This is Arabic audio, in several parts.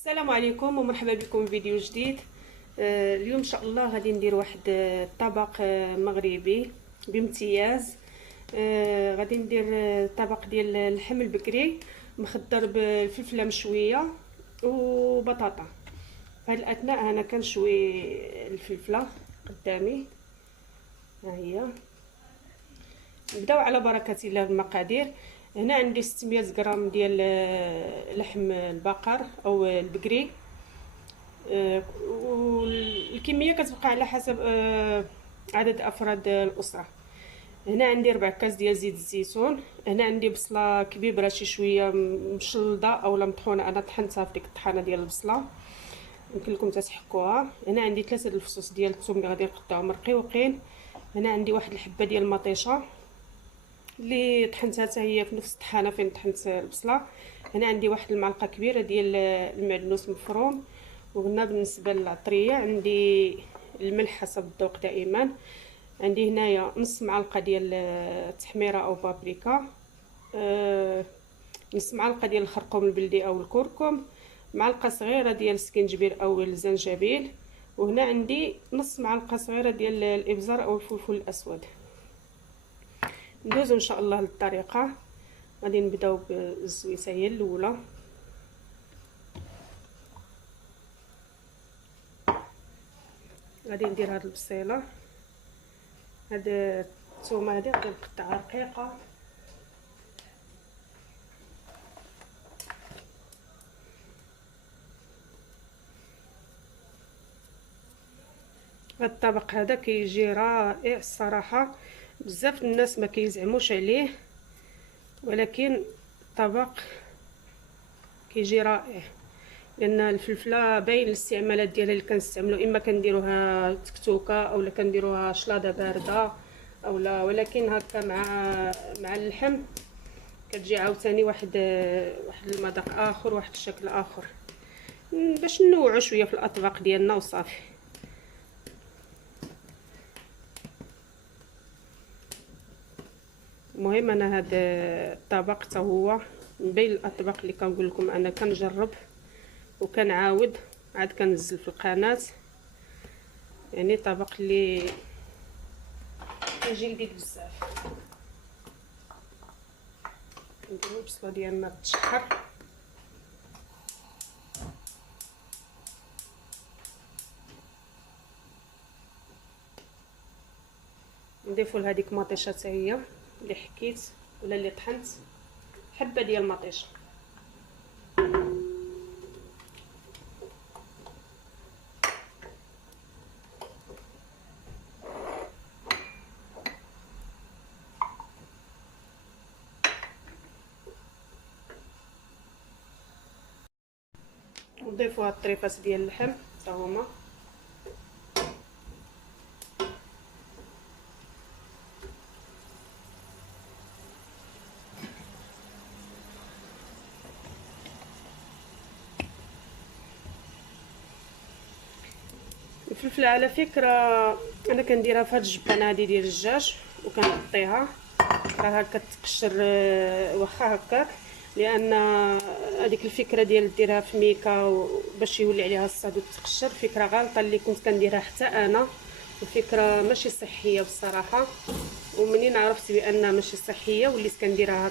السلام عليكم ومرحبا بكم في فيديو جديد. اليوم ان شاء الله غادي ندير واحد طبق مغربي بامتياز. غادي ندير طبق ديال اللحم البكري مخضر بالفلفله مشويه وبطاطا. في هذه الاثناء انا كنشوي الفلفله قدامي، ها هي. نبداو على بركه الله بالمقادير. هنا عندي 600 غرام ديال لحم البقر او البقري، والكميه كتبقى على حسب عدد افراد الاسره. هنا عندي 4 كاس ديال زيت الزيتون. هنا عندي بصله كبيبره شي شويه مشلضه اولا مطحونه، انا طحنتها في ديك الطحانه ديال البصله، يمكن لكم تسحكوها. هنا عندي 3 الفصوص ديال الثوم اللي غادي نقطعهم رقيقين. هنا عندي واحد الحبه ديال المطيشه اللي طحنتها حتى هي في نفس الطحانه فين طحنت البصله. هنا عندي واحد المعلقه كبيره ديال المعدنوس مفروم. وهنا بالنسبه للعطريه عندي الملح حسب الذوق دائما. عندي هنايا نص معلقه ديال التحميره او بابريكا، نص معلقه ديال الخرقوم البلدي او الكركم، معلقه صغيره ديال السكنجبير او الزنجبيل. وهنا عندي نص معلقه صغيره ديال الابزار او الفلفل الاسود. ندوزو ان شاء الله للطريقه. غادي نبداو بالزويته هي الاولى. غادي ندير هاد البصيله، هاد الثومه هادي غادي نقطعها رقيقه. هاد الطبق هذا كيجي رائع الصراحه، بزاف الناس ما كيزعموش عليه، ولكن الطبق كيجي رائع لان الفلفله باين الاستعمالات ديالها اللي كنستعملوا، اما كنديروها تكتوكه اولا كنديروها شلاضه بارده اولا، ولكن هكا مع اللحم كتجي عاوتاني واحد المذاق اخر، واحد الشكل اخر، باش ننوعوا شويه في الاطباق ديالنا وصافي. المهم انا هذا الطبق حتى هو من بين الاطباق اللي كنقول لكم انا كنجرب وكنعاود عاد كنزل في القناه، يعني طبق اللي كيجي لذيذ بزاف. نديرو البصله ديالنا تشحر، نضيفو لهاديك مطيشه حتى هي اللي حكيت ولا اللي طحنت، حبه ديال المطيشه. نضيفو هاد الطريفات ديال اللحم حتى هما، الفلفله على فكره انا كنديرها في هاد الجبانه هادي ديال الدجاج وكنغطيها، راها كتقشر واخا هكاك، لان هذيك الفكره ديال ديرها في ميكا باش يولي عليها الصهد وتقشر فكره غلطه اللي كنت كنديرها حتى انا، وفكره ماشي صحيه بصراحه. ومنين عرفت بان ماشي صحيه وليت كنديرها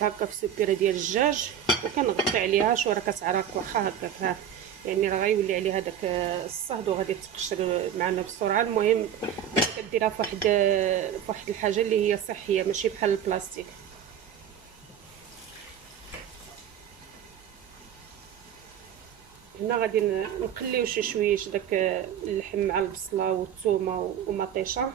هكا في سكيره ديال الدجاج وكنغطي عليها. شو راه كتعرق واخا هكاك، يعني راه غيولي عليها داك الصهد وغادي تقشر معنا بسرعه. المهم كديرها في واحد الحاجه اللي هي صحيه ماشي بحال البلاستيك. هنا غادي نقليو شي شويش داك اللحم مع البصله والثومه ومطيشه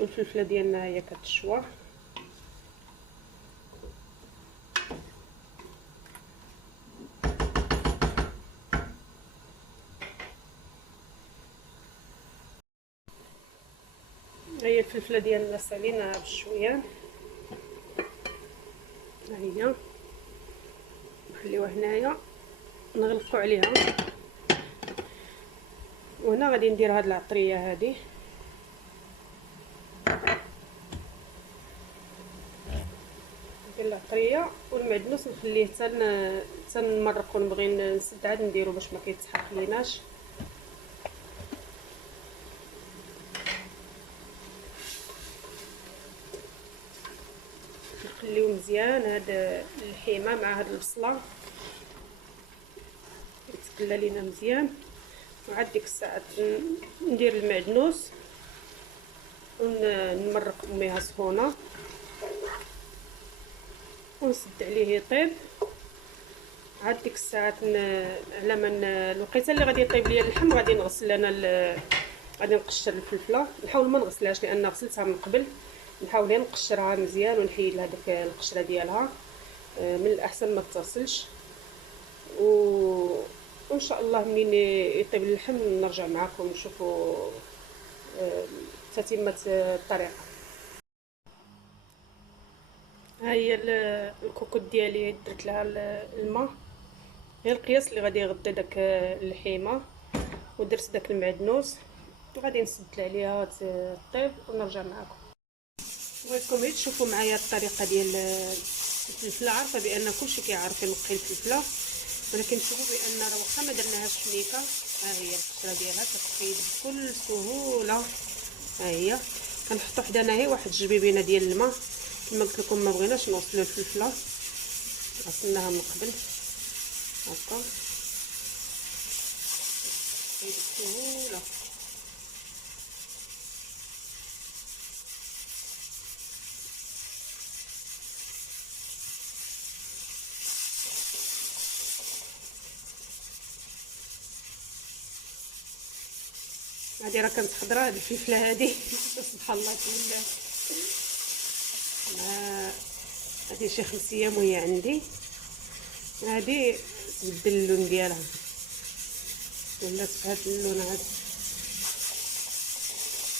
والفلفله ديالنا هي كتشوى. هي الفلفله ديالنا ساليناها بشويه، ها هي نخليوها هنايا نغلقوا عليها. وهنا غادي ندير هاد العطريه هادي، ندير لها طريه، والمعدنوس نخليه حتى نمرق ونبغي نسد عاد نديرو باش ما كيتسحق ليناش. نخليو مزيان هاد اللحيمه مع هاد البصله يتقلى لينا مزيان، وعاد ديك الساعه ندير المعدنوس ونمرق اميها سخونه ونسد عليه يطيب. عاد ديك الساعه على ما الوقيته اللي غادي يطيب ليا اللحم غادي نغسل انا غادي نقشر الفلفله. نحاول ما نغسلهاش لان غسلتها من قبل، نحاول نقشرها مزيان ونحيد لها داك القشره ديالها. من الاحسن ما تغسلش. وان شاء الله منين يطيب اللحم نرجع معكم نشوفوا تتمه الطريقه. ها هي الكوكوط ديالي درت لها الماء، هي القياس اللي غادي يغطي داك اللحيمه، ودرت داك المعدنوس وغادي نسد عليها طيب ونرجع معكم. بغيتكم غير تشوفوا معايا الطريقه ديال الفلفله. عارفه بان كلشي كيعرف ينقي الفلفله، ولكن شوفوا بان راه واخا ما درناهاش شميكه، ها هي القشره ديالها كتقيد بكل سهوله. ها هي كنحطوا حدانا هي واحد الجبيبينه ديال الماء. كما قلت لكم ما بغيناش نوصلوا الفلفله، غسلناها من قبل هكا بسهوله. هادي راه كانت خضراء هاد الفلفله هادي سبحان الله بالله. هادي شي 5 ايام وهي عندي، هادي تبدل اللون ديالها ولات بهاد اللون هذا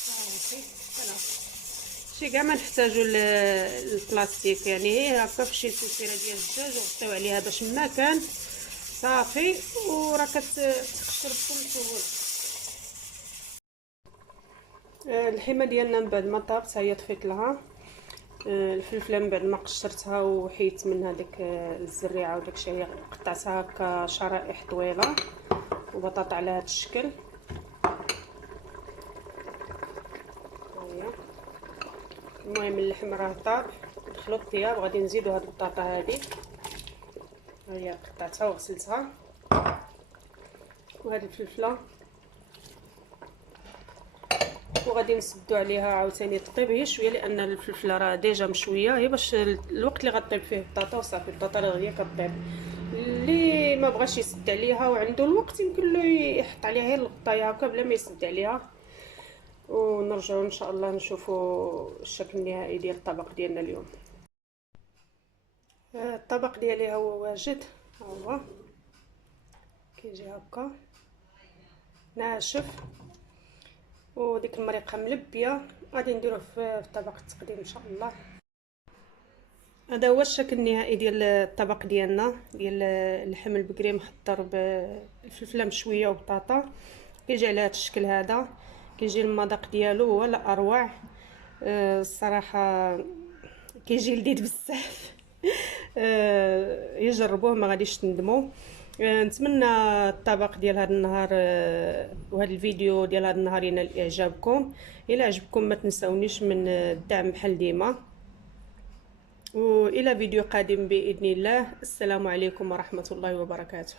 صافي. خلاص شي كاع ما نحتاجو البلاستيك، يعني هي هكا في شي سلسله ديال الدجاج وغطيو عليها باش ما كان صافي، وراه كتقشر بكل سهوله. اللحيمه ديالنا من بعد ما طابت هي طفيت لها الفلفله من بعد ما قشرتها وحيت منها ديك الزريعه وداك الشيء، قطعتها هكا شرائح طويله وبطاطا على هذا الشكل. المهم اللحم راه طاب، ندخلو الطياب غادي نزيدو هاد البطاطا هادي، ها هي قطعتها وغسلتها، وهاد الفلفله، وغادي نسدو عليها عاوتاني تطيب هي شويه لان الفلفله راه ديجا مشويه، هي باش الوقت اللي غطيب فيه البطاطا وصافي. البطاطا راه غاديه كطيب. اللي ما بغاش يسد عليها وعنده الوقت يمكن له يحط عليها غير الغطايه هكا بلا ما يسد عليها. ونرجعوا ان شاء الله نشوفوا الشكل النهائي ديال الطبق ديالنا اليوم. الطبق ديالي ها هو واجد، ها هو كيجي هكا ناشف، وديك المريقه ملبيه. غادي نديروه في طبق التقديم ان شاء الله. هذا هو الشكل النهائي ديال الطبق ديالنا ديال اللحم البقري محضر بالفلفله مشويه وبطاطا. كيجي على هذا الشكل هذا، كيجي المذاق ديالو ولا اروع. الصراحه كيجي لذيذ بزاف. يجربوه ما غاديش تندموا. نتمنى الطبق ديال هذا النهار وهذا الفيديو ديال هذا النهار ينال اعجابكم. الى عجبكم ما تنساونيش من الدعم بحال ديما، والى فيديو قادم باذن الله. السلام عليكم ورحمه الله وبركاته.